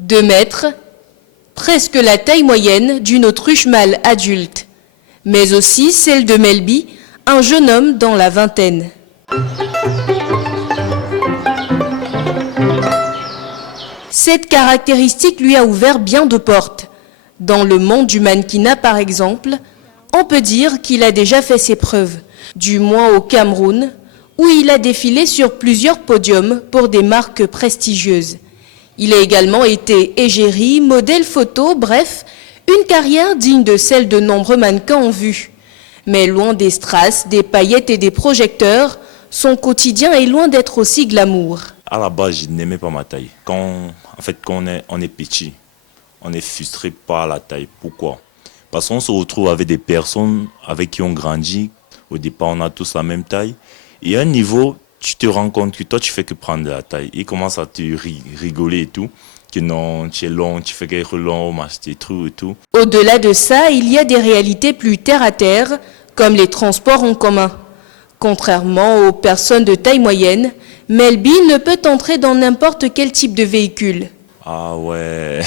2 mètres, presque la taille moyenne d'une autruche mâle adulte, mais aussi celle de Melby, un jeune homme dans la vingtaine. Cette caractéristique lui a ouvert bien de portes. Dans le monde du mannequinat, par exemple, on peut dire qu'il a déjà fait ses preuves, du moins au Cameroun, où il a défilé sur plusieurs podiums pour des marques prestigieuses. Il a également été égérie, modèle photo, bref, une carrière digne de celle de nombreux mannequins en vue. Mais loin des strass, des paillettes et des projecteurs, son quotidien est loin d'être aussi glamour. À la base, je n'aimais pas ma taille. Quand on est petit, on est frustré par la taille. Pourquoi? Parce qu'on se retrouve avec des personnes avec qui on grandit. Au départ, on a tous la même taille. Et à un niveau, tu te rends compte que toi, tu fais que prendre de la taille. Ils commencent à te rigoler et tout. Que non, tu es long, tu fais quelque long, des trucs et tout. Au-delà de ça, il y a des réalités plus terre à terre, comme les transports en commun. Contrairement aux personnes de taille moyenne, Melby ne peut entrer dans n'importe quel type de véhicule. Ah ouais.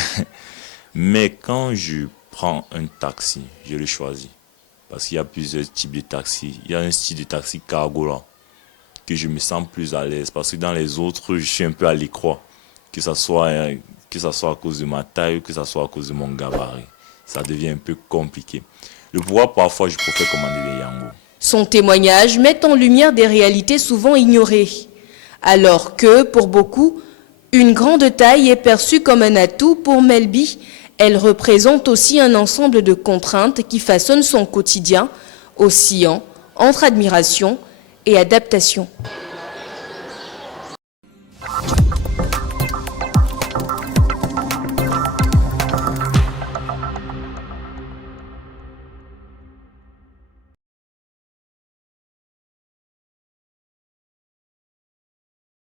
Mais quand je prends un taxi, je le choisis. Parce qu'il y a plusieurs types de taxis. Il y a un style de taxi cargo là, que je me sens plus à l'aise. Parce que dans les autres, je suis un peu à l'écran. Que ça soit à cause de ma taille ou que ça soit à cause de mon gabarit. Ça devient un peu compliqué. Le pouvoir, parfois, je préfère commander des Yango. Son témoignage met en lumière des réalités souvent ignorées. Alors que, pour beaucoup, une grande taille est perçue comme un atout, pour Melby, elle représente aussi un ensemble de contraintes qui façonnent son quotidien, oscillant entre admiration et adaptation.